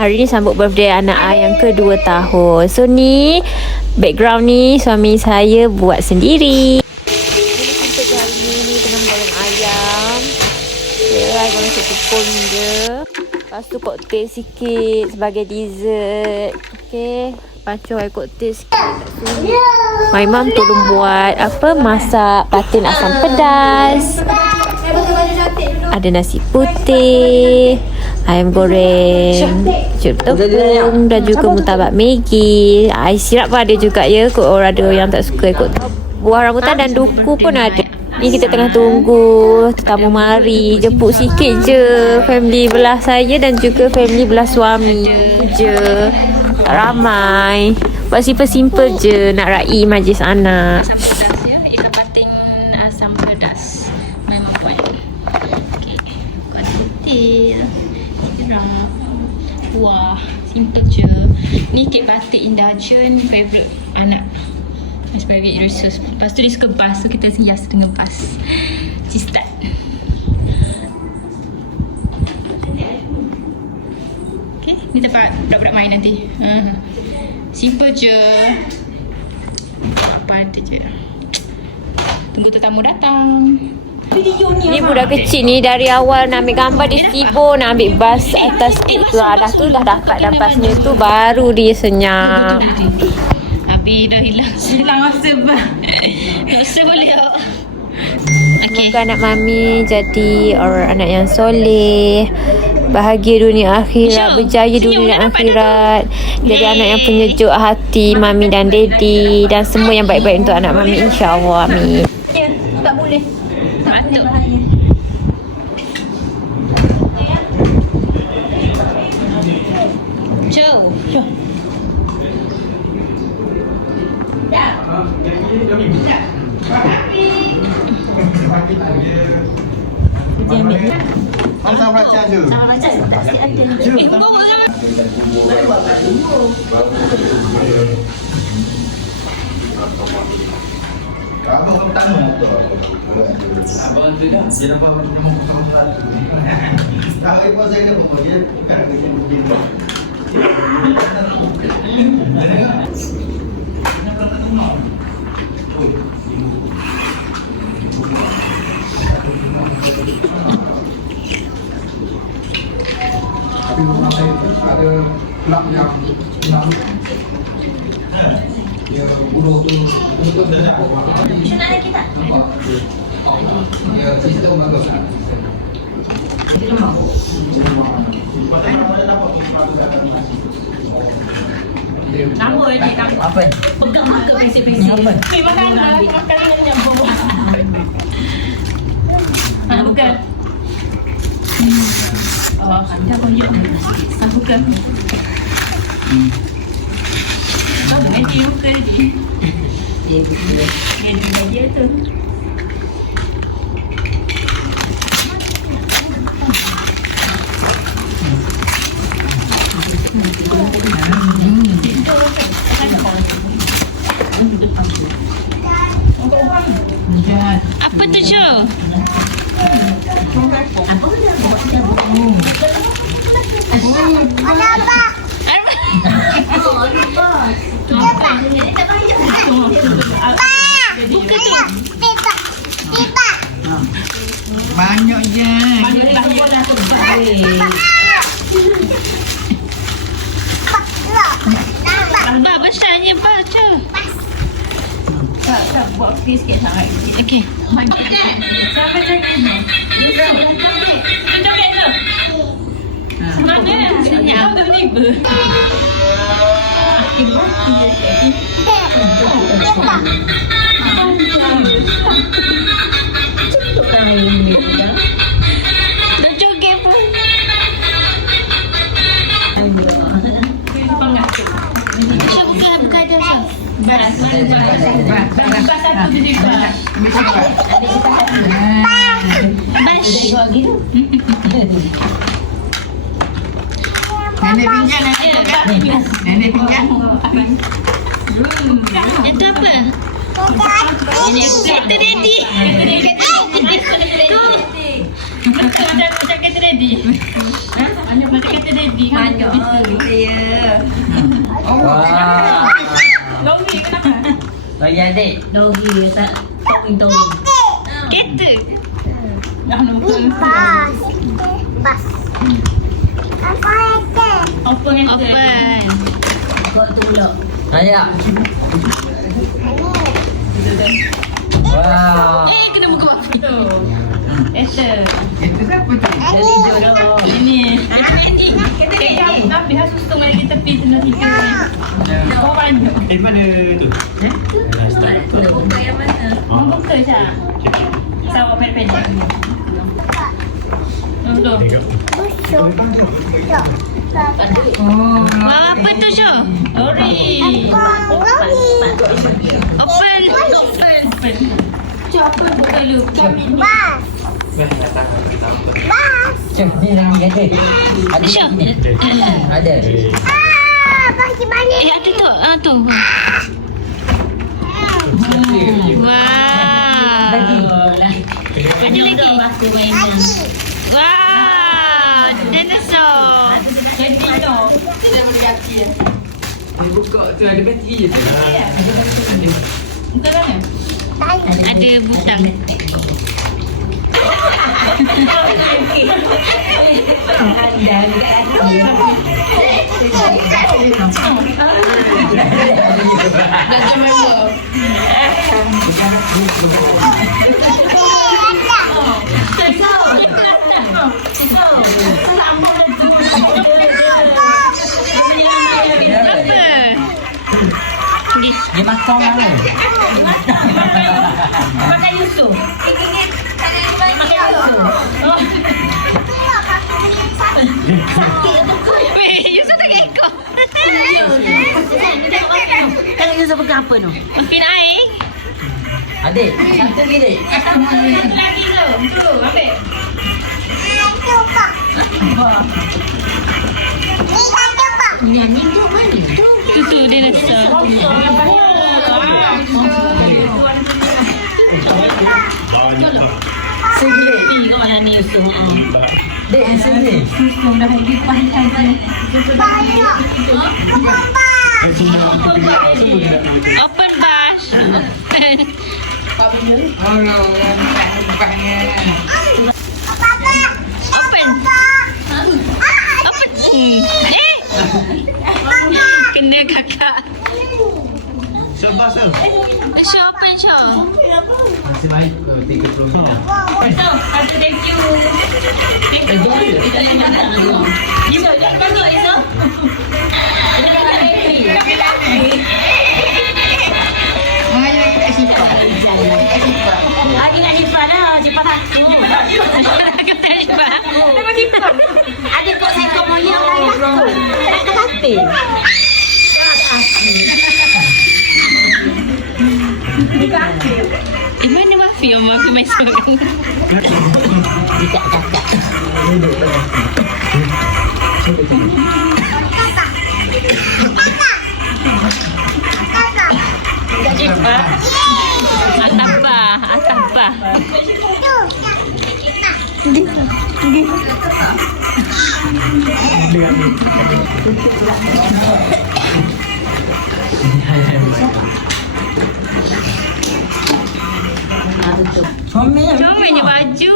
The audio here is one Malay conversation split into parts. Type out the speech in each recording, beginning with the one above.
Hari ni sambut birthday anak I yang ke-2 tahun. So ni background ni suami saya buat sendiri. Jadi kita hari ni tengah goreng ayam. I goreng tepung je. Lepas tu koktel sikit sebagai dessert. Okay, pacu air koktel sikit kat sini. My mum tolong buat masak patin asam pedas. Ada nasi putih, ayam goreng, cup tepung dan juga murtabak Maggi. Ais sirap pun ada juga ya. Kok orang ada yang tak suka ikut buah rambutan dan duku pun ada. Ni kita tengah tunggu tetamu mari. Jemput sikit je family belah saya dan juga family belah suami je. Tak ramai. Buat simple-simple je nak raih majlis anak. Asam pedas ya. Ikan patin asam pedas. Memang buat. Okey. Kuat putih. Siram. Wah, simple je. Ni kek patin indulgent favorite anak. Sebagai resource. Lepas tu dia suka bas. So kita hias dengan bas. Let's start. Okay. Ni tempat budak-budak main nanti. Simple je. Apa ada je. Tunggu tetamu datang. Ni budak kecil ni dari awal nak ambil gambar dia sibuk nak ambil bas atas stick tu. Dah tu dah dapat dah basnya tu baru dia senyap. Habis dah hilang. Hilang masa bah. Masa boleh tak? Okay. Semoga anak mami jadi orang anak yang soleh, bahagia dunia akhirat, berjaya dunia dan akhirat. Jadi anak yang penyejuk hati mami dan daddy dan semua yang baik-baik untuk anak mami, insya-Allah. Amin. Ya, tak boleh. Batuk. Ciao. Sama baca je. Sama baca. Tak sikit ada. Abang petang motor. Abang tu dah. Dia nampak macam nama. Tak apa saya dia pun dia bukan kerja begini. Tapi rumah saya ada kelab yang dia buruh tu untuk dekat. Macam mana kita? Ya, sistem bagus. Nama dia tak Apa? pegang marker prinsip-prinsip. Makan yang bawah. Bukan. Oh, ada banyak. Bukan. Tahu nanti bukan dia. Dia tu. Apa tu Jo? Banyak je. Abah besarnya Abah Jo. Tak buat sikit sangat. Okey. Siapa cakap ni? Joget tu. Mana? Senyap tu ni. Dah joget pun. Saya buka dia Syah. Bas satu tu juga. Bas. Nenek pinjam, nenek pinjam. Itu apa? Ini kereta daddy. Macam kereta daddy. Macam kereta daddy. Banyak saya. Wah. Logi kenapa? Bagi adik. Dogi tak towing. Kereta. Dah nombor. Open. Kau tu pula. Ayah. Wow. Kena muka api. Kereta. Itu siapa tu? Jadi jodoh. Ini. Kereta tapi harus susun mari kita pergi tengah tiga. Kau banyak. Mana tu? Nak buka yang mana? Orang buka je. Sawah pendek-pendek. Betul. Wah, apa tu Syah? Ori. Open. Cuba buka dulu. Kami ni. Cik, ni lagi adik. Adik Syah. ni. Ada. Ada tu. Tu. Wah. Ada lagi. Wah. Dinosaur. Buka tu ada bateri je tu. Ada butang. Dia makan mana? Makan Yusuf. Yusuf tak ekor. Tengok Yusuf pegang apa tu? Makin air. Adik, satu lagi dek. Lagi tu. Tu, ambil. Nyanyi tu mana? Tu dinosaur. Sini dek. Ni kau mana ni Yusuf? Dek, sini. Open bash. Open. Kena kakak. Sabar sah. Syah, open Syah. Masih baik ke 30 minit? Thank you. Yusuf, jangan masuk Yusuf. Lagi nak Hifah dah, cepat aku. Kata Syah. Adik kau sekor moyang nak ke hati. Mana Mafi yang Mafi main seorang? Tidak kakak. Atapa. Comelnya baju.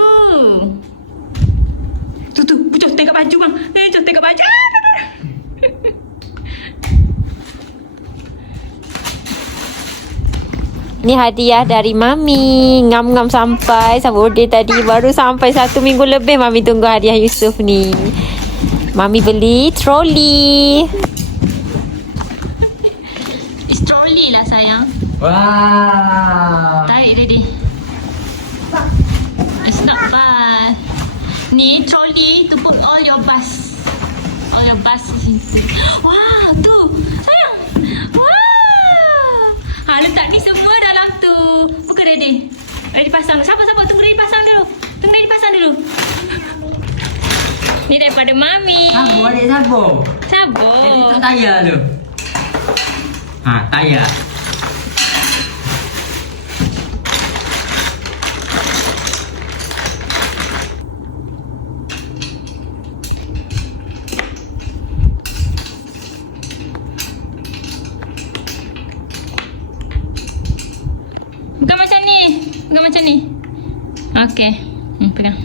Tu, pucuk tengok baju bang. Tengok baju. Ni hadiah dari Mami. Ngam-ngam sampai birthday tadi. Baru sampai 1 minggu lebih Mami tunggu hadiah Yusuf ni. Mami beli troli. Trolley lah sayang. Wow. Tarik ready. It's not fun. Ni trolley to put all your bus. All your bus di situ. Wow, tu. Sayang. Wow. Letak ni semua dalam tu. Buka ready. Ready pasang. Sabar. Tunggu ready pasang dulu. Ni daripada Mami. Sabar adik, sabar. Sabar. Jadi tu tayar tu. Ha, tayar. macam ni. Okey. Pegang.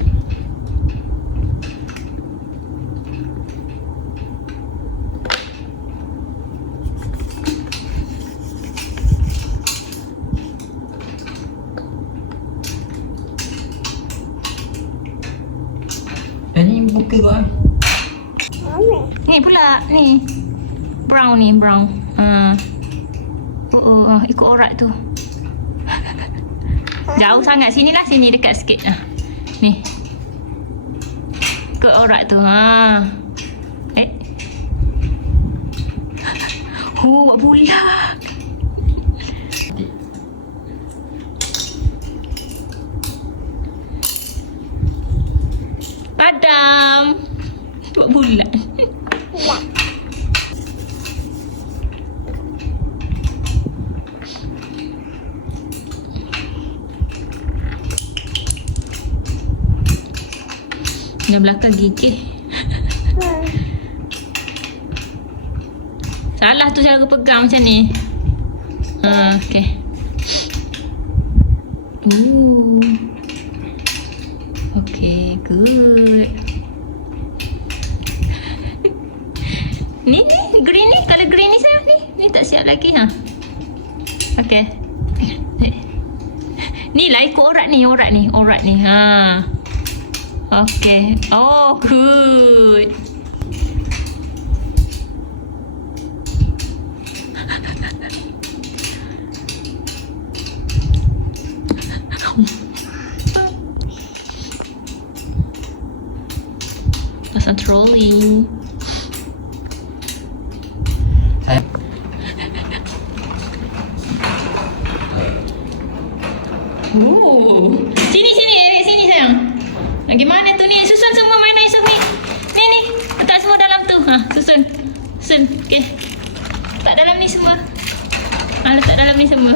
Ini buka kau. Ni pula, ni. Brown ni, brown. Ikut orat tu. Jauh sangat. Sinilah, sini dekat sikit. Ni. Ikut orat tu. Buat pula. Padam. Buat bulat. Dah belakang gigih. Salah tu cara pegang macam ni. Okay. Okay, good. Ni, green ni, colour green ni saya ni. Ni tak siap lagi Okay. Ni lah ikut orat ni. Okay. Oh, good. Pasang trolley. Sini sayang. Gimana tu ni? Susun semua mainan Yusuf ni. Ni. Letak semua dalam tu. Susun. Okey. Letak dalam ni semua. Letak dalam ni semua.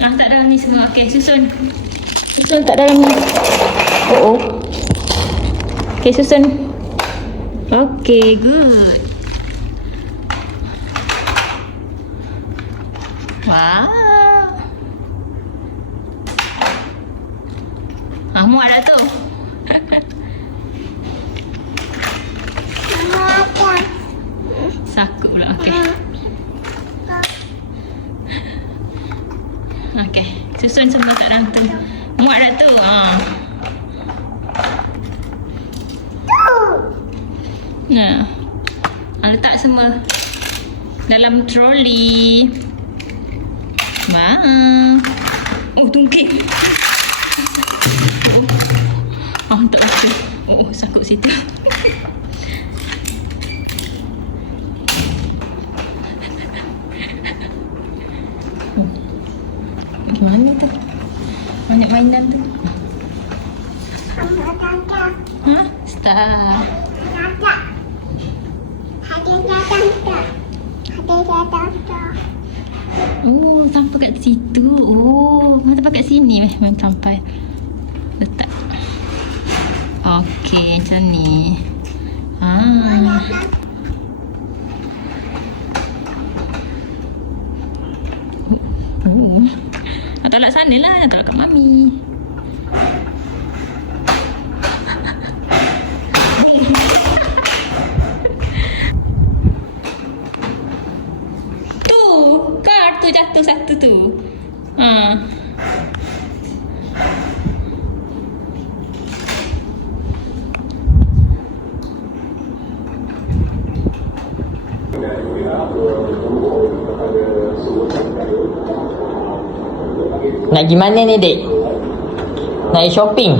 Letak dalam ni semua. Okey, susun. Susun letak dalam ni. Okey, susun. Okey, good. Wow. Muat dah tu. Sakut pula. Okey. Okey. Susun semua tak dalam tu. Muat dah tu. Letak semua dalam troli. Tungkit. Tak rasa. Sakut situ. Gimana tu? Banyak mainan tu. Start. Sampai kat situ. Sampai kat sini memang sampai. Letak. Okey, macam ni. Taruh sana lah, taruh kat mami. Tu, kartu jatuh satu tu. Nak pergi mana ni, Dek? Nak pergi shopping?